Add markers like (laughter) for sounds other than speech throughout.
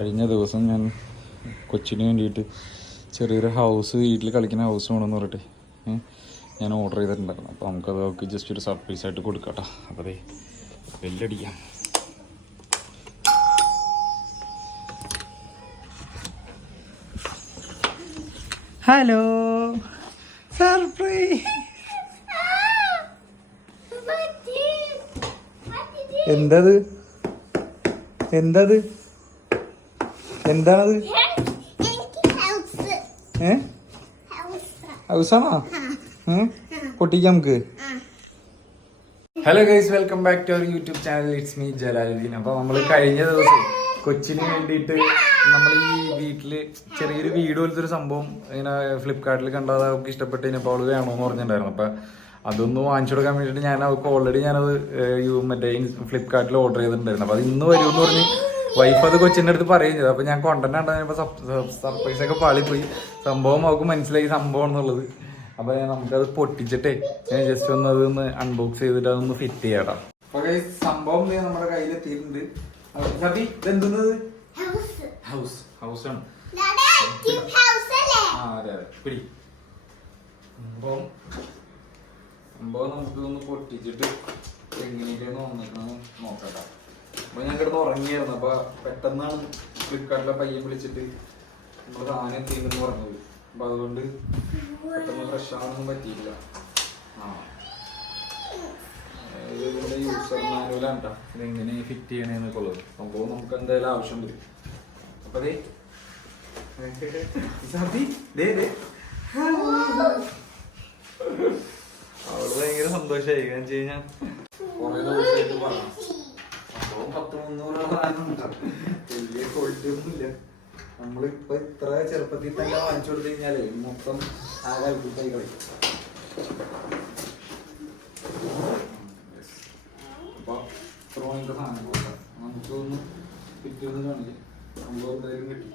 കഴിഞ്ഞ ദിവസം ഞാൻ കൊച്ചിന് വേണ്ടിയിട്ട് ചെറിയൊരു ഹൗസ് വീട്ടിൽ കളിക്കുന്ന ഹൗസ് വേണമെന്ന് പറഞ്ഞിട്ട് ഞാൻ ഓർഡർ ചെയ്തിട്ടുണ്ടായിരുന്നു. അപ്പോൾ നമുക്കത് അവർക്ക് ജസ്റ്റ് ഒരു സർപ്രൈസ് ആയിട്ട് കൊടുക്കാം കേട്ടോ അപ്പോൾ അതെ ബെല്ലടിക്കാം ഹലോ സർപ്രൈസ് എന്തത്? എന്തത്? എന്താണത്? ഹൗസാണോ? പൊട്ടിക്കാം നമുക്ക്. Hello guys welcome back to our YouTube channel it's me Jalaluddin. അപ്പോൾ നമ്മൾ കഴിഞ്ഞ ദിവസം കൊച്ചിന് വേണ്ടിയിട്ട് നമ്മൾ ഈ വീട്ടിൽ ചെറിയൊരു വീട് പോലത്തെ ഒരു സംഭവം ഇങ്ങനെ ഫ്ലിപ്കാർട്ടിൽ കണ്ടത് അവൾക്ക് ഇഷ്ടപ്പെട്ട് കഴിഞ്ഞപ്പോൾ അവൾ വേണമെന്ന് പറഞ്ഞിട്ടുണ്ടായിരുന്നു. അപ്പം അതൊന്ന് വാങ്ങിച്ചു കൊടുക്കാൻ വേണ്ടിയിട്ട് ഞാൻ അവൾക്ക് ഓൾറെഡി ഞാനത് മറ്റേ ഫ്ലിപ്കാർട്ടിൽ ഓർഡർ ചെയ്തിട്ടുണ്ടായിരുന്നു. അപ്പോൾ അത് ഇന്ന് വരുമെന്ന് പറഞ്ഞ് വൈഫ് അത് കൊച്ചിന്റെ അടുത്ത് പറയും ചെയ്തു. അപ്പോൾ ഞാൻ കൊണ്ടന്നെ സർപ്രൈസ് ഒക്കെ പാളിപ്പോയി. സംഭവം അവർക്ക് മനസ്സിലായി സംഭവം എന്നുള്ളത്. അപ്പൊ നമുക്കത് പൊട്ടിച്ചിട്ടേ ഞാൻ ജസ്റ്റ് ഒന്ന് അതൊന്ന് അൺബോക്സ് ചെയ്തിട്ട് അതൊന്ന് ഫിറ്റ് ചെയ്യാടാ അപ്പൊ സംഭവം നമ്മുടെ കയ്യിൽ എത്തിയിട്ടുണ്ട്. അപ്പൊ സബി ഇതെന്തുന്നത്? ഹൗസ് ഹൗസ് ആണ്. ആ അതെ അതെ. പിടി. സംഭവം സംഭവം നമുക്ക് ഒന്ന് പൊട്ടിച്ചിട്ട് എങ്ങനെയൊക്കെയാണ് വന്നിട്ട് നോക്കട്ടെ. അപ്പൊ ഞാൻ കിടന്ന് ഉറങ്ങിയായിരുന്നു. അപ്പൊ പെട്ടെന്നാണ് ഫ്ലിപ്കാർട്ടിലെ പയ്യൻ വിളിച്ചിട്ട് നമ്മൾ സാധനം എത്തിയെന്ന് പറഞ്ഞത്. അപ്പൊ അതുകൊണ്ട് പെട്ടെന്ന് ഫ്രഷ് ആവാനൊന്നും പറ്റിയില്ല ആ. ഇതിന്റെ യൂസർ മാനുവലാണ് കേട്ടോ ഇതെങ്ങനെ ഫിറ്റ് ചെയ്യണേന്നൊക്കെ ഉള്ളത് സംഭവം നമുക്ക് എന്തായാലും ആവശ്യം വരും അപ്പൊ. അവൾ ഭയങ്കര സന്തോഷായി. കാരണം വെച്ച് കഴിഞ്ഞാൽ കൊറേ ദിവസമായിട്ട് പറഞ്ഞു പത്ത് മുന്നൂറ് (laughs) വലിയ നമ്മളിപ്പോ ഇത്ര ചെറുപ്പത്തിൽ തന്നെ വാങ്ങിച്ചു കൊടുത്തു കഴിഞ്ഞാലേ മൊത്തം ആകെ അത്ഭുതമായി കളിക്കും അപ്പൊ ഇത്ര വാങ്ങിച്ച സാധനം നമുക്കൊന്ന് കിട്ടിയൊന്നും കാണില്ല എന്തായാലും കിട്ടി.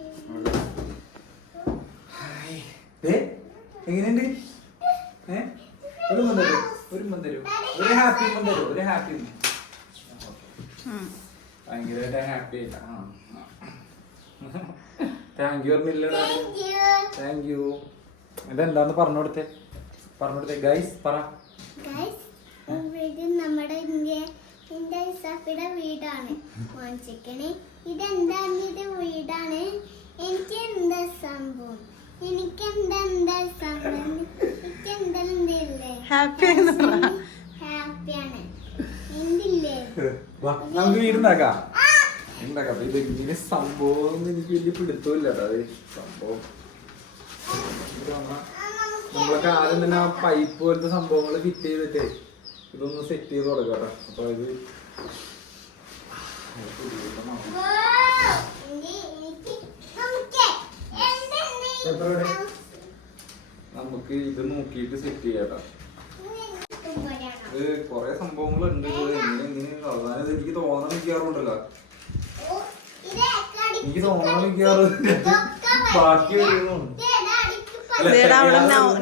എങ്ങനെയുണ്ട്? ഏ? ഒരു മന്ദരോ? ഒരു ഒരു ഹാപ്പി മന്ത് ഒരു ഹാപ്പി ഭയങ്കരമായിട്ട് ഹാപ്പി ആയില്ല. താങ്ക് യു പറഞ്ഞില്ലടാ താങ്ക് യു ഇതെന്താന്ന് പറഞ്ഞു കൊടുത്തേ? പറഞ്ഞു കൊടുത്തേ. ഗൈസ് പറ. നമ്മുടെ ഇന്ത്യ ഇസാഫിയുടെ വീടാണ്. വാങ്ങിച്ചിക്കണേ. ഇതെന്താണ് ഇത് വീടാണ്? എനിക്ക് എന്താ സംഭവം? എനിക്ക് എന്താ എന്താ സംഭവം എനിക്ക് എന്താ ഹാപ്പിയാണ് എന്തില്ലേ? (laughs) വാ, നമുക്ക് വീടുണ്ടാക്കാം. ഉണ്ടാക്കാം ഇത് ഇങ്ങനെ സംഭവം എനിക്ക് വലിയ പിടുത്തമില്ല അത് സംഭവം. നമ്മളൊക്കെ ആദ്യം തന്നെ ആ പൈപ്പ് പോലത്തെ സംഭവങ്ങൾ ഫിറ്റ് ചെയ്തിട്ടേ ഇതൊന്ന് സെറ്റ് ചെയ്ത് കൊടുക്കാം അപ്പൊ ഇത്? നമുക്ക് ഇത് നോക്കിയിട്ട് സെറ്റ് ചെയ്യാം കേട്ടോ. ഇത് കൊറേ സംഭവങ്ങളുണ്ട് ഇത് എങ്ങനെ എങ്ങനെ സാധാരണ ഇത് എനിക്ക് തോന്നണം മിക്കാറുണ്ടല്ലോ എനിക്ക് തോന്നണം ബാക്കി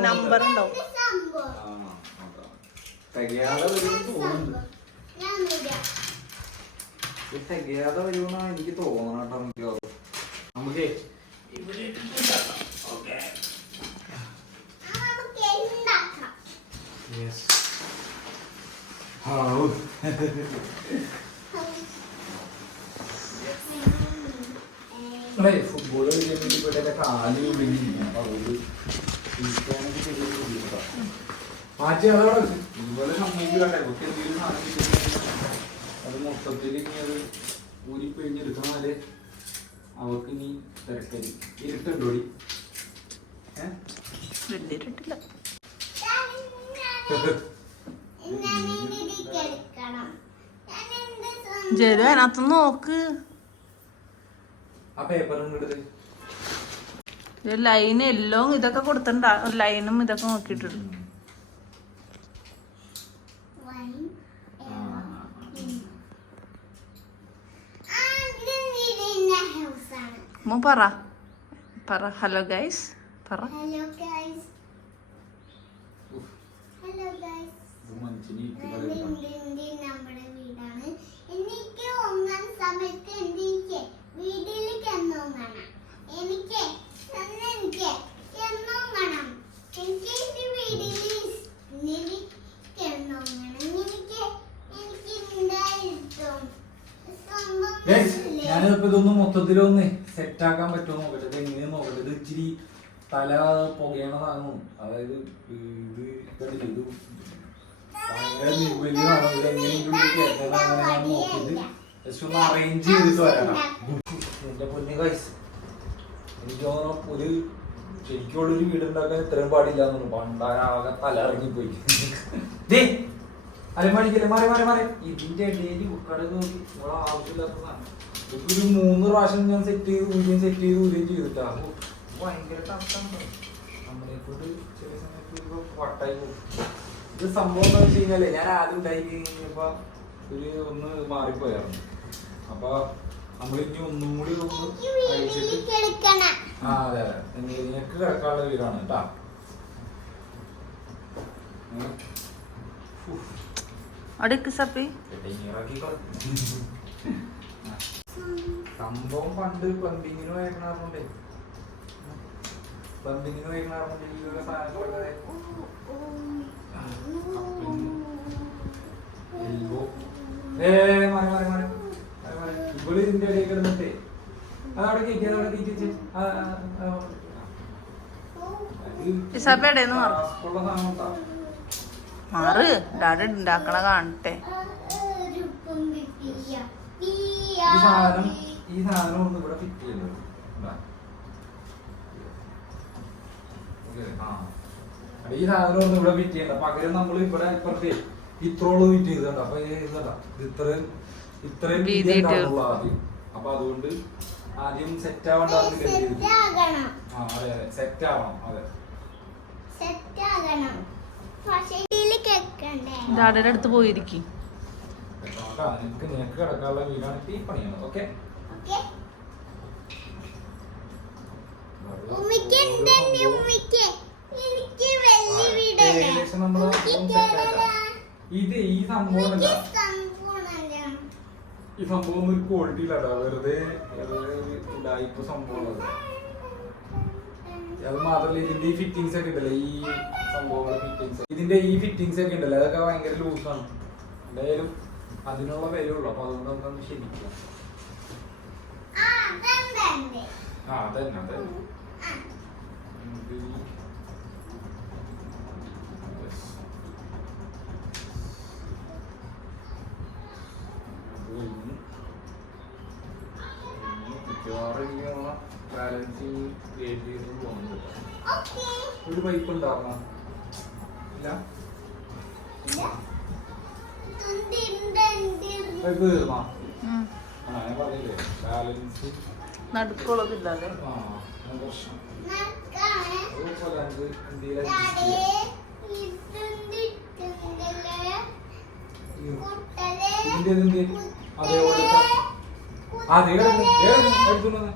നമ്പർ ഉണ്ടാവും. തികയാതെ വരുമെന്ന് തോന്നുന്നുണ്ട് ഇത് തികയാതെ വരുമെന്നാണ് എനിക്ക് തോന്നണം കേട്ടോ നമുക്കേ. Okay. Yes. ഹാവൂ. നമ്മളെ ഫുട്ബോൾ കളിക്കാൻ വേണ്ടി പോയിട്ട് കാൽ ഒടിഞ്ഞിരിക്കുകയാണ്. അപ്പൊ അതുകൊണ്ട് ഇരിക്കാനൊക്കെ ചെറിയ ബുദ്ധിമുട്ടാണ്. മാറ്റി അതവിടെ വെക്ക്. ഇതുപോലെ സമ്മതിക്കില്ല എന്തെങ്കിലും സാധനം അത് മൊത്തത്തിൽ ഇനി അത് ഊരി പിഴിഞ്ഞെടുക്കണമാരെ അവർക്ക് ഇനി തിരക്കരി ഇരുട്ടുണ്ടോടി ഏ ജലു അതിനകത്ത് നോക്ക്. ലൈൻ എല്ലാം ഇതൊക്കെ കൊടുത്തിട്ടുണ്ട്. ലൈനും ഇതൊക്കെ നോക്കിയിട്ടുണ്ട്. അമ്മ പറ. പറ. ഹലോ ഗൈസ് പറ. ഹലോ ഗൈസ് ഹലോ ഗൈസ് ഇത് മനുഷ്യന് ഇരുത്തി കളയണ്ട. നമ്മുടെ വീടാണ് എനിക്ക് ഒന്നാം സമയത്ത് എനിക്ക് വീട്ടിലേക്ക് എന്നും കാണാം എനിക്ക് തന്നെ എനിക്ക് എന്നും കാണാം എനിക്ക് എന്റെ വീട്ടിൽ എന്നും കാണാം എനിക്ക് എനിക്ക് എന്തായിട്ടും ഗൈസ് ഞാനിപ്പോ ഇതൊന്ന് മൊത്തത്തിലൊന്ന് സെറ്റ് ആക്കാൻ പറ്റുമോ നോക്കട്ടെ. ഇത് എങ്ങനെ നോക്കട്ടെ? ഇത് ഇച്ചിരി തല പുകയണ അതായത് ഇത് കണ്ടില്ലേ? ഇത് ഭയങ്കര ഇത് ജസ്റ്റ് ഒന്ന് അറേഞ്ച് ചെയ്തിട്ട് വരണം എന്റെ പൊന്നു ഗൈസ് എനിക്ക് തോന്നുന്നു ഒരു ശരിക്കുള്ള ഒരു വീട് ഉണ്ടാക്കാൻ ഇത്രയും പാടില്ല എന്നു പണ്ടാകെ തല ഇറങ്ങിപ്പോയി. അലമാടിക്കല്ലേ മാറി മാറി മാറി. ഇതിന്റെ ഡെയിലി കട നോക്കി. നമ്മളെ ആവശ്യമില്ലാത്ത സാധനം. ഇപ്പൊ ഒരു മൂന്ന് പ്രാവശ്യം ഞാൻ സെറ്റ് ചെയ്ത് ഊരിയും സെറ്റ് ചെയ്ത് ഊരിയും ചെയ്തിട്ടാ ഭയങ്കര ടഫാണ് നമ്മളെ കൊണ്ട് ചില സമയത്ത് ഇപ്പൊ വട്ടായി പോകും. ഇത് സംഭവം എന്താ വെച്ച് കഴിഞ്ഞാൽ ഞാൻ ആദ്യം ഉണ്ടായി കഴിഞ്ഞപ്പോ ഒരു ഒന്ന് മാറിപ്പോയായിരുന്നു. അപ്പൊ നമ്മളിനി ഒന്നും കൂടി ഒന്ന് കഴിച്ചിട്ട് ആ അതെ അതെ. നിനക്ക് കിടക്കാനുള്ള വീടാണ് കേട്ടാ അടുക്ക് സപ്പി. സംഭവം പണ്ട് പ്ലംബിങ്ങിന് വയക്കണമെന്നുണ്ട് പ്ലംബിങ്ങിന് വയക്കണമെന്നുണ്ട് ഈ മാറി, മാറി. ഇവൾ ഇതിന്റെ ഇടയിൽ കിടന്നിട്ടേ. അതവിടെ കേറ്റി അതവിടെ. മാറ്. ഡാഡി ഉണ്ടാക്കണ കാണട്ടെ. ഈ സാധനം ഈ സാധനം ഒന്ന് ഇവിടെ ഫിറ്റ് ചെയ്യുന്നത് ഈ സാധനം ഒന്ന് ഇവിടെ ഫിറ്റ് ചെയ്യണ്ട. പകരം നമ്മൾ ഇവിടെ ഇപ്പുറത്തെ ഇത്രോളം ഫിറ്റ് ചെയ്തിട്ടുണ്ട് അപ്പൊ ഇത്രയും ഇത്രയും വീതി. ഉണ്ടാവുള്ളൂ ആദ്യം. അപ്പൊ അതുകൊണ്ട് ആദ്യം സെറ്റ് ആവണ്ടെന്ന് സെറ്റ് കരുതി. ആ അതെ അതെ. സെറ്റ് ആവണം. അതെ. ഡാഡിയുടെ അടുത്ത് പോയിരിക്കും? നിനക്ക് കിടക്കാനുള്ള വീടാണ് ഈ പണിയാണ്. ഓക്കെ ഇത് ഈ സംഭവം ഈ സംഭവം ഒരു ക്വാളിറ്റി ഇല്ലടാ വെറുതെ ഉഡായിപ്പ് സംഭവം അത് മാത്രല്ല ഇതിന്റെ ഈ ഫിറ്റിങ്സ് ഒക്കെ ഉണ്ടല്ലോ. ഈ സംഭവങ്ങൾ ഫിറ്റിങ്സ് ഇതിന്റെ ഈ ഫിറ്റിങ്സ് ഒക്കെ ഉണ്ടല്ലോ. അതൊക്കെ ഭയങ്കര ലൂസാണ് എന്തായാലും അതിനുള്ള വിലയുള്ളൂ. അപ്പൊ അതുകൊണ്ട് നമുക്ക് ശരിക്കും ആ അതന്നെ അതന്നെ. ബാലൻസിങ് ക്രിയേറ്റ് ചെയ്ത് പോകുന്നുണ്ട് ഒരു പൈപ്പ് ഉണ്ടായിരുന്നോ ഇല്ല? പൈപ്പ് തീർന്നോ ഉം. ആ ഞാൻ പറഞ്ഞില്ലേ ബാലൻസ്. നടുക്കുള്ളതില്ലാതെ ആ അത് പ്രശ്നം. അതുപോലെ നമുക്ക് എന്തെങ്കിലും adjust ഡാഡി ചെയ്യാം. ഇതെന്തിട്ടുണ്ടല്ലേ ഇതിന്റെ ഇതിന്റെ അതേപോലെ ആ ദേ കിടക്കുന്നു. ദേ കിടക്കുന്നു. എടുത്തോണ്ട് വന്നേ.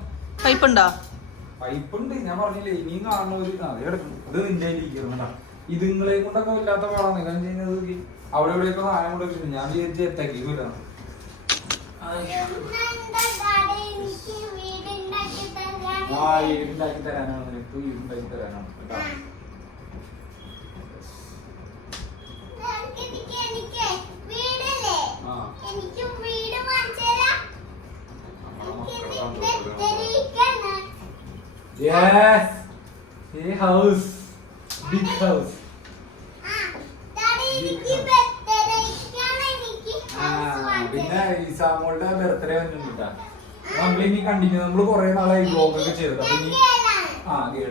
പൈപ്പ് ഉണ്ട് ഞാൻ പറഞ്ഞില്ലേ ഇനിയും കാണുന്ന ഒരു അത് ഇത് നിന്റെ ഇരിക്കുന്നുണ്ടാ ഇത് നിങ്ങളെയും കൊണ്ടൊക്കെ ഇല്ലാത്ത പാടാണ്. കാരണം ചെയ്യുന്നത് അവിടെ ഇവിടെയൊക്കെ സാധനം കൊണ്ടൊക്കെ ഞാൻ വിചാരിച്ച എത്താക്കി വരാം യെസ് ഈ ഹൗസ് ബിഗ് ഹൗസ് ആ, ഡാഡി എനിക്ക് തെറ്റിദ്ധരിക്കണം. എനിക്ക് ആ house പിന്നെ ഈ സാമോളുടെ ബർത്ത്ഡേ വന്നിട്ടാ നമ്മൾ ഇനി കണ്ടിന്യൂ നമ്മൾ കുറെ നാളായി ബ്ലോഗ് ഒക്കെ ചെയ്തത് അപ്പൊ ഇനി. ആ ഓക്കെ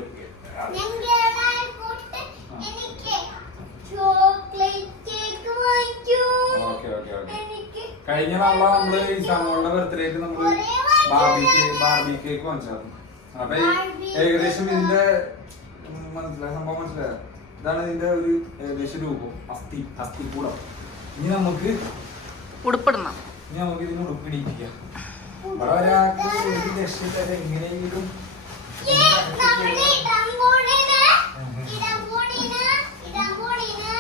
കഴിഞ്ഞ നാളെ നമ്മൾ ഇസാമോളുടെ ബർത്ത്ഡേക്ക് നമ്മൾ ബാർബി കേക്ക് ബാർബി കേക്ക് വാങ്ങിച്ചായിരുന്നു അപ്പൊ ഈ ഏകദേശം. ഇതിന്റെ മനസ്സിലായ സംഭവം മനസ്സിലായ? ഇതാണ് ഇതിന്റെ ഒരു ഏകദേശം രൂപം. അസ്ഥി അസ്ഥിക്കൂടം. ഇനി നമുക്ക് ഉടുപ്പിടണം. ഇനി നമുക്ക് ഇതിന് ഉടുപ്പിടിക്കുക ഒരാൾക്ക് ഒരു രക്ഷയില്ലാതെ എങ്ങനെയെങ്കിലും ഏ, നമ്മുടെ ഇടാൻ പോണേന്, ഇടാൻ പോണേന്, ഇടാൻ പോണേന്,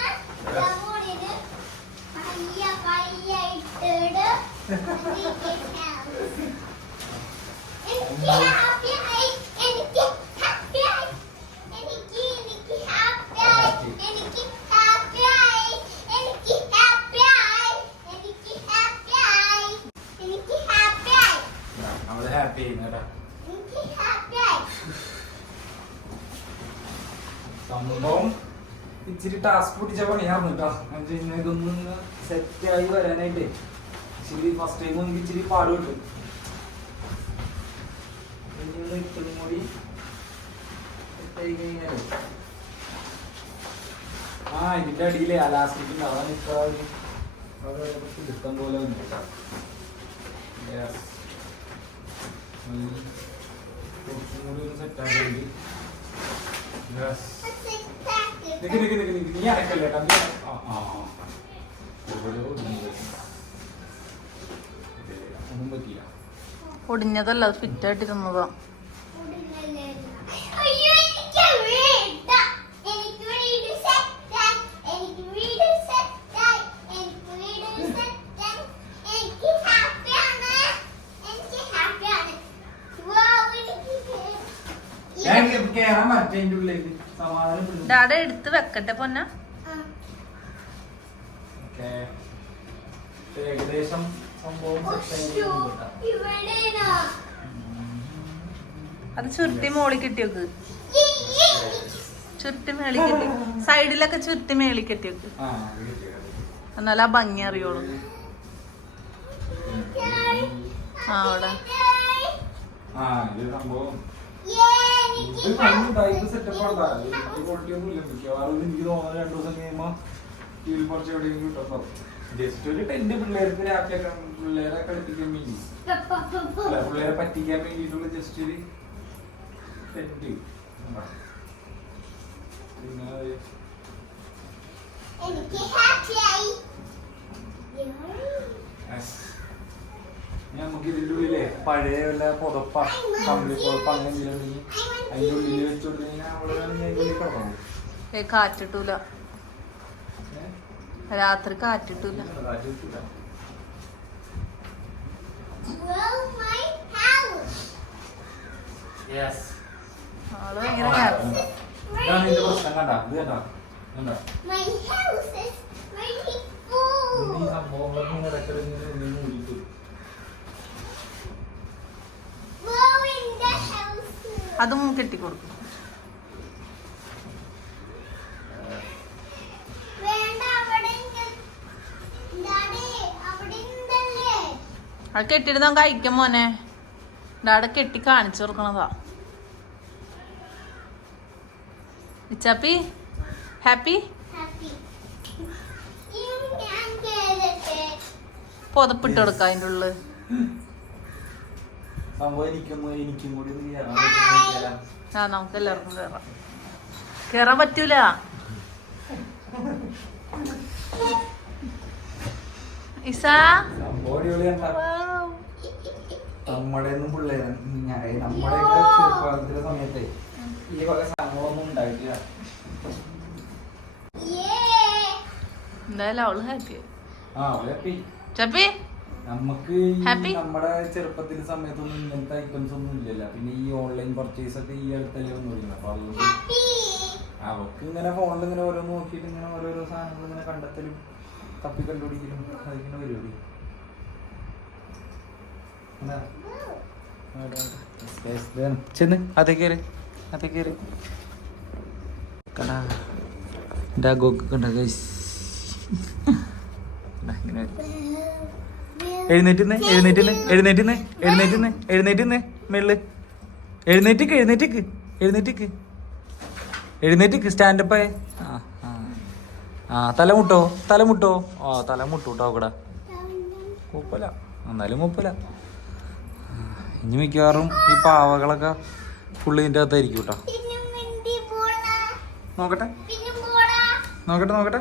ഇടാൻ പോണേന്. പയ്യ, പയ്യ ഇട്ടിട്. എനിക്ക് happy ആയി. എനിക്ക് happy ആയി. എനിക്ക് എനിക്ക് happy ആയി. എനിക്ക് happy ആയി. എനിക്ക് happy ആയി. എനിക്ക് happy ആയി. എനിക്ക് happy ആയി. അവൾ ഹാപ്പി ചെയ്യുന്നേട്ടാ എനിക്ക് happy ആയി. സംഭവം ഇച്ചിരി ടാസ്ക് പിടിച്ച പണിയായിരുന്നു കേട്ടോ. എന്ന് വെച്ച് കഴിഞ്ഞാൽ ഇതൊന്ന് സെറ്റ് ആയി വരാനായിട്ടേ. ഇച്ചിരി ഫസ്റ്റ് ടൈം എനിക്ക് ഇച്ചിരി പാട് കിട്ടും. ഇത്രയും കൂടി. set ആയി കഴിഞ്ഞാലേ. ആ ഇതിന്റെ അടിയിലെ അലാസ്റ്റിക് ഉണ്ട് അതാണ് ഇപ്പൊ അവിടെ പിടുത്തം പോലെ ഉണ്ട്. കുറച്ചും കൂടി ഒന്ന് സെറ്റാക്കി യെസ് നിക്ക് നിക്ക് നിക്ക് നിക്ക്. നീ അടക്കല്ലേ. ഒടിഞ്ഞതല്ല ഫിറ്റ് ആയിട്ടിരുന്നതാ അയ്യോ എനിക്ക് വേണ്ട എനിക്ക് വീട് സെറ്റായി എനിക്ക് വീട് സെറ്റായി എനിക്ക് വീട് സെറ്റായി എനിക്ക് ഹാപ്പിയാണ് എനിക്ക് ഹാപ്പിയാണ് വൗ എനിക്ക് ഞാൻ ഉള്ളിലേക്ക് സമാധാനം ഡാഡ എടുത്ത് വെക്കട്ടെ പൊന്ന. ഏകദേശം സംഭവം? അത് ചുരുട്ടി മോളി കെട്ടിയോക്ക് ചുരുട്ടി മേളി കെട്ടി സൈഡിലൊക്കെ ചുരുട്ടി മേളി കെട്ടിയോക്ക്. എന്നാലും ആ ഭംഗി അറിയോളൂ ആ അവിടെ. ആ ഇത് സംഭവം. എനിക്ക് ഇത് ടൈപ്പ് സെറ്റപ്പ് ഉണ്ടാ? ക്വാളിറ്റി ഒന്നും ഇല്ല. മിക്കവാറും എനിക്ക് തോന്നുന്നത് രണ്ടു ദിവസം കഴിയുമ്പോ ഇതിൽ കുറച്ച് എവിടെയെങ്കിലും കിട്ടുമ്പോ ജസ്റ്റ് ഒരു ടെന്റ് പിള്ളേർക്ക് രാത്രിയൊക്കെ പിള്ളേരെ കളിപ്പിക്കാൻ വേണ്ടി. അല്ല പിള്ളേരെ പറ്റിക്കാൻ വേണ്ടിയിട്ടുള്ള ജസ്റ്റ് ഒരു ടെന്റ് പിന്നെ എനിക്ക് ഹാപ്പിയായി yes. നമുക്ക് ഇതിന്റെ ഉള്ളിലെ പഴയ വല്ല പുതപ്പ കമ്പിളി പുതപ്പ അങ്ങനെ ഉണ്ടെങ്കിൽ അതിന്റെ ഉള്ളിൽ വെച്ച് കൊടുത്തു കഴിഞ്ഞാൽ ഏ കാറ്റിട്ടൂല. രാത്രി കാറ്റിട്ടൂല. ആൾ ഭയങ്കര പ്രശ്നം കണ്ട? ഇത് കണ്ട? കണ്ട? സംഭവങ്ങളൊക്കെ ഇങ്ങനെ ഇടയ്ക്കിടെ ഇങ്ങനെ ഉള്ളിൽ നിന്ന് ഊരിയിട്ട് വരും. Go in the house. അതും കെട്ടിക്കൊടുക്കും? അത് കെട്ടിയിട്ട് നമുക്ക് മോനെ. ഡാഡ കെട്ടി കാണിച്ചു കൊടുക്കണതാ. ഇച്ചാപ്പി ഹാപ്പി. പുതപ്പിട്ട് കൊടുക്ക അതിന്റെ ഉള്ളിൽ സംഭവം എനിക്കൊന്ന് എനിക്കും കൂടി ഒന്ന്. ആ നമുക്ക് എല്ലാവർക്കും കയറാം കയറാൻ പറ്റൂല. ഇസാ. നമ്മുടെ ഒന്നും പിള്ളേർ നമ്മുടെ ചെറുപ്പകാലത്തിന്റെ സമയത്തെ ഈ വക സംഭവമൊന്നും ഉണ്ടായിട്ടില്ല. Yeah. എന്തായാലും അവൾ ഹാപ്പി ആ ഹാപ്പി ചപ്പി? നമുക്ക് Happy? നമ്മുടെ ചെറുപ്പത്തിന്റെ സമയത്തൊന്നും ഇങ്ങനത്തെ ഐറ്റംസ് ഒന്നും ഇല്ലല്ലോ. പിന്നെ ഈ ഓൺലൈൻ പർച്ചേസ് ഒക്കെ ഈ അടുത്തല്ലേ ഒന്നും ഇല്ല അപ്പൊ അതുകൊണ്ട് അവർക്ക് ഇങ്ങനെ ഫോണിൽ ഇങ്ങനെ ഓരോ നോക്കിയിട്ട് ഇങ്ങനെ ഓരോരോ സാധനങ്ങൾ ഇങ്ങനെ കണ്ടെത്തലും തപ്പി കണ്ടുപിടിക്കലും അതിങ്ങനെ പരിപാടി. എന്താ? അവിടെ, ചെന്ന് അതേ കയറി അതേ കയറി കണ്ട ഗൈസ് ഇങ്ങനെ എഴുന്നേറ്റുന്നേ എഴുന്നേറ്റിന്ന് എഴുന്നേറ്റിന്ന് എഴുന്നേറ്റിന്ന് എഴുന്നേറ്റിന്ന്. മേളിൽ എഴുന്നേറ്റിക്ക് എഴുന്നേറ്റിക്ക് എഴുന്നേറ്റിക്ക്. എഴുന്നേറ്റിക്ക് സ്റ്റാൻഡപ്പ് ആയേ ആ. ആ തലമുട്ടോ തലമുട്ടോ. തല മുട്ടോ ആ തലമുട്ടു കേട്ടോ അവിടെ. കുഴപ്പമില്ല എന്നാലും കുഴപ്പമില്ല ഇനി മിക്കവാറും ഈ പാവകളൊക്കെ ഫുള്ള് അകത്തായിരിക്കും കേട്ടോ. നോക്കട്ടെ. നോക്കട്ടെ നോക്കട്ടെ.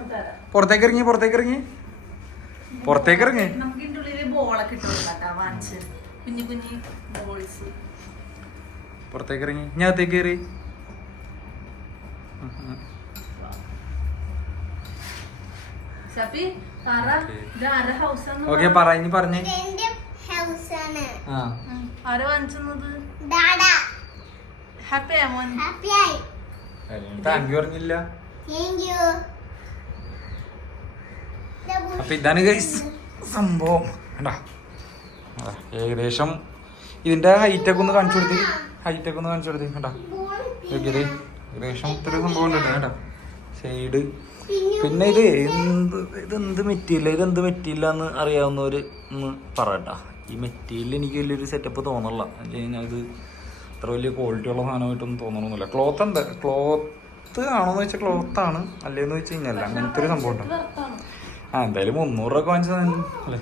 പുറത്തേക്ക് ഇറങ്ങി പുറത്തേക്ക് ഇറങ്ങി. പുറത്തേക്ക് ഇറങ്ങി. ബോളൊക്കെ ഇട്ട് കൊടുക്കാട്ടാ വാങ്ങിച്ച് കുഞ്ഞു കുഞ്ഞു ബോൾസ് പുറത്തേക്ക് ഇറങ്ങി ഞാൻ അകത്തേക്ക് കയറി. പറ. ഓക്കെ. ഇനി പറഞ്ഞേ. ആരാ വാങ്ങിച്ചത് ഹാപ്പി ആമോൻ ഹാപ്പി ആയി താങ്ക് യു പറഞ്ഞില്ല അപ്പൊ ഇതാണ് ഗൈസ് സംഭവം. കണ്ടാ. ഏകദേശം ഇതിന്റെ ഹൈറ്റൊക്കെ ഒന്ന് കാണിച്ചു കൊടുത്തി ഹൈറ്റൊക്കെ ഒന്ന് കാണിച്ചു കൊടുത്തി കണ്ടാ. നോക്കിയത് ഏകദേശം ഇത്രയും സംഭവം കേട്ടോ സൈഡ് പിന്നെ ഇത് എന്ത് ഇതെന്ത് മെറ്റീരിയൽ ഇതെന്ത് മെറ്റീരിയൽ എന്ന് അറിയാവുന്നവര് ഒന്ന് പറയട്ടാ. ഈ മെറ്റീരിയൽ എനിക്ക് വലിയൊരു സെറ്റപ്പ് തോന്നണില്ല. കഴിഞ്ഞാൽ ഇത് അത്ര വലിയ ക്വാളിറ്റി ഉള്ള സാധനമായിട്ടൊന്നും തോന്നണമെന്നില്ല ക്ലോത്ത് എന്താ ക്ലോത്ത് ആണോന്ന് വെച്ചാൽ ക്ലോത്ത് ആണ്. അല്ലേന്ന് വെച്ച് കഴിഞ്ഞാൽ അങ്ങനത്തെ ഒരു സംഭവം ഉണ്ട്. ആ എന്തായാലും മുന്നൂറ് രൂപ വാങ്ങിച്ചതാണ് അല്ലേ?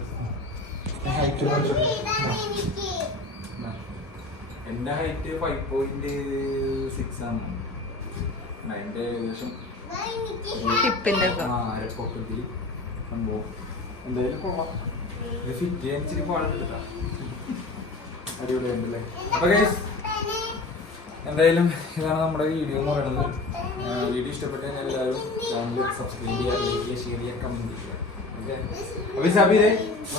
ഹൈറ്റ് എനിക്ക് എന്റെ ഹൈറ്റ് ഫൈവ് പോയിന്റ് സിക്സ് ആണ്. എന്റെ ഏകദേശം എനിക്ക് ഹിപ്പിന്റെ അരപ്പൊക്കത്തിൽ സംഭവം. എന്തായാലും കൊള്ളാം. ഇത് ഫിറ്റ് ചെയ്യാൻ ഇച്ചിരി പാടുണ്ടാ അടിപൊളിയുണ്ടല്ലേ അപ്പൊ ഗൈസ് എന്തായാലും ഇതാണ് നമ്മുടെ വീഡിയോ എന്ന് പറയുന്നത്. വീഡിയോ ഇഷ്ടപ്പെട്ട് കഴിഞ്ഞാൽ എല്ലാവരും ചാനൽ സബ്സ്ക്രൈബ് ചെയ്യുക ലൈക്ക് ചെയ്യുക ഷെയർ ചെയ്യുക കമന്റ് ചെയ്യുക. അപ്പൊ ഷബീരെ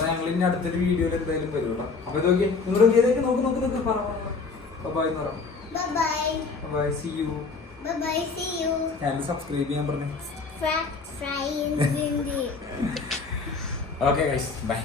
ഞങ്ങൾ ഇനി അടുത്തൊരു വീഡിയോയിൽ എന്തായാലും വരും കേട്ടോ അപ്പൊ ഇത് നോക്കി നിങ്ങൾ നോക്കിയതൊക്കെ നോക്ക് നോക്ക് നോക്ക് പറ ബൈ എന്ന് പറയാം. Bye see you bye see you channel subscribe ചെയ്യാൻ പറഞ്ഞു. Okay guys bye